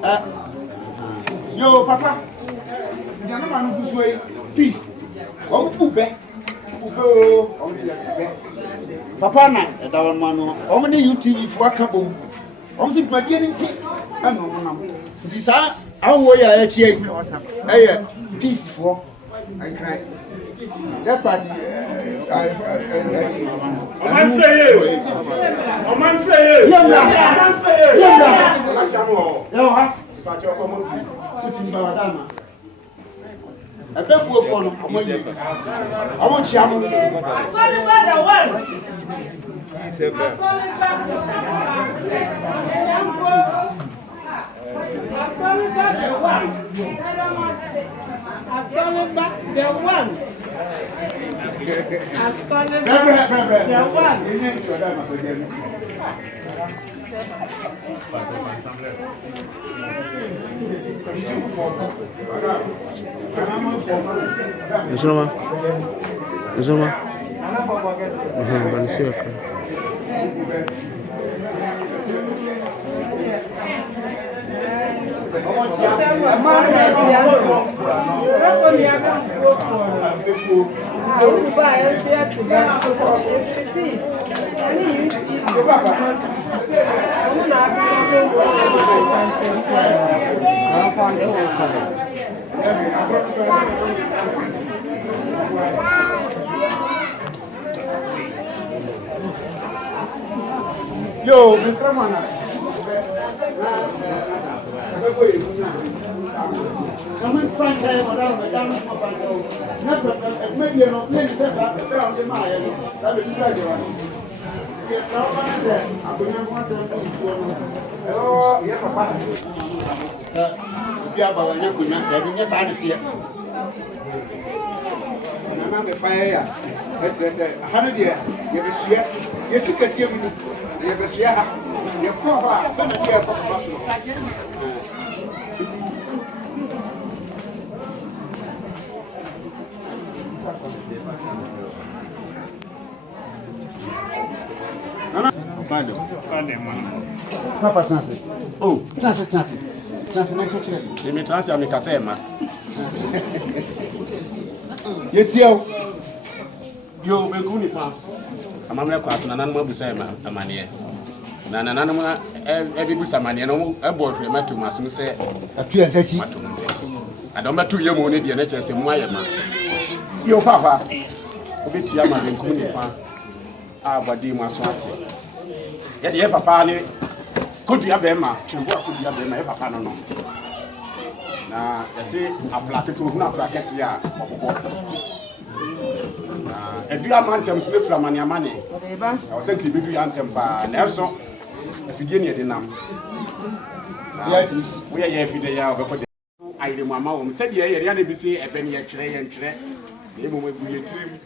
Yo, Papa. Gentleman who's way peace. Oh, Ube. Papa, na that one man. How many UTV for a couple? I'm saying, my dear, I'm not. This are our way. I actually, peace for. I cry. That's part. I'm I don't go for no. I want you. I want you. Yo, Mr. Mana. I'm trying to tell you that maybe you're not playing test at the ground in my head. That is graduate. Yes, I said, I'm going to want to hello, yeah, Papa. Sir, you have our young woman, yes, I did here. And I'm a fire. Let's say, 100 years, you have a share. Yes, you can see me. You have a share. You're poor, but a share for the Papa chance. Oh, chance. Chance na kitchen. Mimi chance amekasema. Yetio. Yo bekuni pa. Amamle kwa so nanan mo busema amane. Na nanan mo e bi samane no e bo hwe matu maso se atu azachi. Adoma tu yemo ne de na chese mo ayema. Yo papa. Obetia ma bekuni pa. Abadi mo aso ate. Ya de papa ni kodi abema chembo akodi abema e papa no na yase aplate to hu na aplate se ya obobo na edu amantem se fira mane amane eba o se nti bedu ya antem pa na eso afidie ne de nam ya tisi wo ye afidie ya obekode ayire mu ama wo se de ye ya na bi se ebe ne ye twere na emu egu ye tirim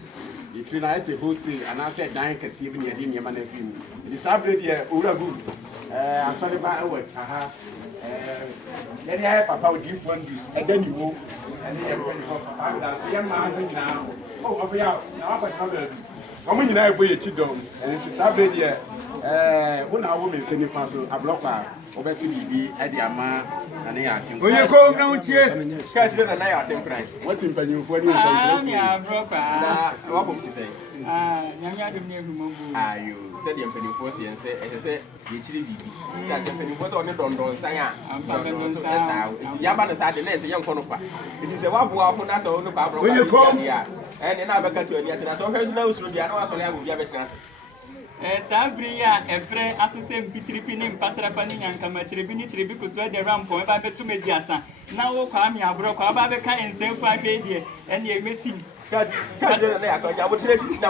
yitri na ese hosi ana se dan kase bi ne ye de ne ma na film di sabre de owura gu afare ba ewe aha let me help papa with different juice and then you go and then you go papa that so young man go now oh of ya na wa kwa omo nyina ebo ye chidom and it is sabre de una wo me se ni fa so ablokwa obesi bibi e de ama na ne ya atem oye ko na untie ka chire na ya atem kran wasi mpanyimfo ni nsantre ni ablokwa na wa bom ti sei nyanya dem ne humambu ayo se de mpanyimfo se yense se ye chire bibi sa de mpanyimfo se oni dondon san a ampa dondon san sa ya ba na sa de na se yenko no kwa it is wa bo afo na so no kwa ablokwa oye ko ya ni na abeka tu ani ati na so hwe na usuro bia na wa so le abu bia be tena Sabria, Ebre, Associate Pitripini, Patrapani, and Kamachiribini, Chiribikus, where the rampo, about to Mediasa. Now, Kwame, Abroka, Babeka, and Saint 5 80, and you're missing. I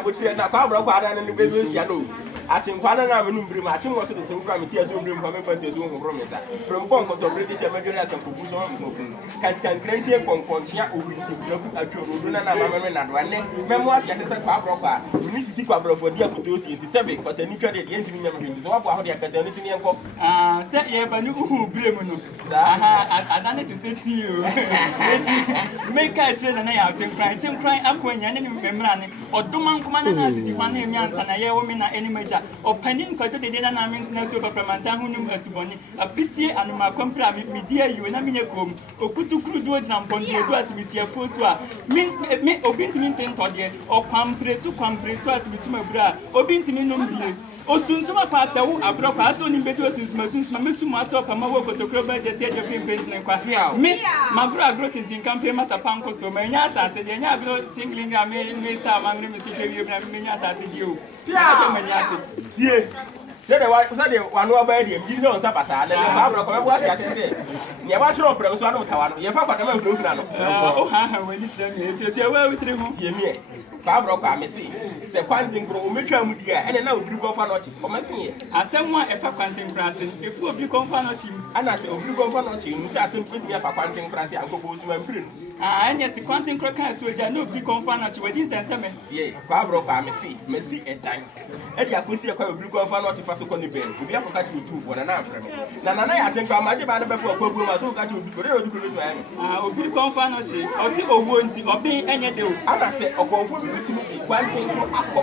would say, na kwa bro and the baby yellow. Atin kwana na menu brim atin wo so de so brim ti aso brim kwa me fante zo ngo brom meta from bon ko to british emergency as ko so mo kan krentie konkontia obi ti braku atwo odo na na mama me na do ane memo ati ase se kwa bro kwa ni sisi kwa bro for dia koto si ti sebe ko tani twa de de ntimi nyam hwindi so wa bo ahodi akata ni tini enko se ye ba ni uhu brim no aha adane ti se ti o make a chere na ya tin cry akwanya ne memra ne odoman kuma na na ti kwa na emi ansa na ye wo me na enima Georgia opanin kwajo de na na menti na so papramanta hunum asuboni apitie anoma kwempra media yi na menye kom okutu krudu ogina mpondo do asibisia fosu a me obintimi ntentode okwampresu asibituma bura obintimi nombie osunsuma pasa wo abro pasa oni bedi osunsuma mesuma atopa ma wo kotokro ba jesi eje pimpens ne kwa me magro agro tintin campaign master panko to manya asase de nya agro tingling a me sa mangre me sikwe wi na menya asase di o pia manya ate tie se de wanu aba de mi no nsa pasa le ba abro ko be wa tia se ye wa tro pre so anu tawa no ye fa kwata ma hunu na no o ha wani chira me tie wa witri hu tie mi ba abro kwa me se kwantin kro o metwa mu dia ene na obiri ko fa no chi o masin ye asem a efa kwantin prasin efu obi ko fa no chi ana se obiri ko fa no chi mu se asem kwenti ya fa kwantin prasin agogo osuma mpire anya si kwantin kro kan soja no obi ko fa no chi wadi senseme tie ba abro kwa me si edan e dia kosi e kwa obiri ko fa no chi fa so ko ni ben obi akoka chi otu fo na afre no na ya tenkwa ma je ba na be fo kwa buru ma so ka chi obi kore obi kore to ya obi ko fa no chi o si owo nti obi enye de o ana se okonfo bi kwantin akọ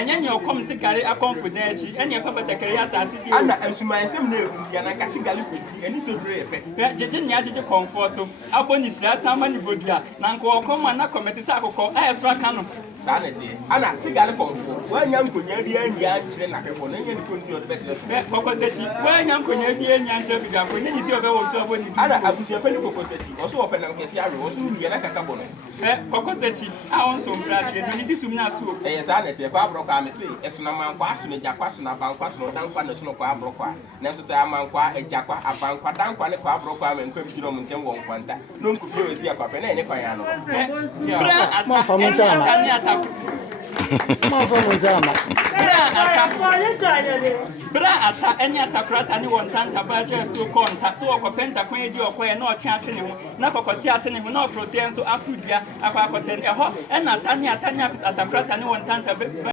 enye nye okom ti gari akonfo na echi enye fa batakari asase di ana asumansem na ebuti ana kati gali kweti eni so dure efe jeje nya jeje konfo so aboni sira sama ni bodua na nko okom na kometi sa akoko ayeso aka no sa na de ana ti gali konfo wanya nkonya bi anya kire na kefo na nya ni konti o de betre kokosechi wanya nkonya bi anya kire bi ga ko ni ti obe wo so aboni ti ana abusia pani kokosechi o so ope na nkesi awe o so wi na kaka bono kokosechi a on so mbrade no ni disum na so sa na te kwa abro kwa me se esuna mankwa aso na jakwa so na bankwa so na dankwa na so kwa abro kwa na so se amankwa ejakwa abankwa dankwa ne kwa abro kwa me nkwa bi jiro mu ntem won kwanta no nku bi o si akwa pe na ene kwa ya no bra ata ni ata bra ata eni atakrata ni won tanta baje so konta so okopenta kwan edi okoye na otwe atwe ne ho na kokoti ate ne ho na ofrote enso afudua akwa akoten eho ena ata ni atakrata ni won tanta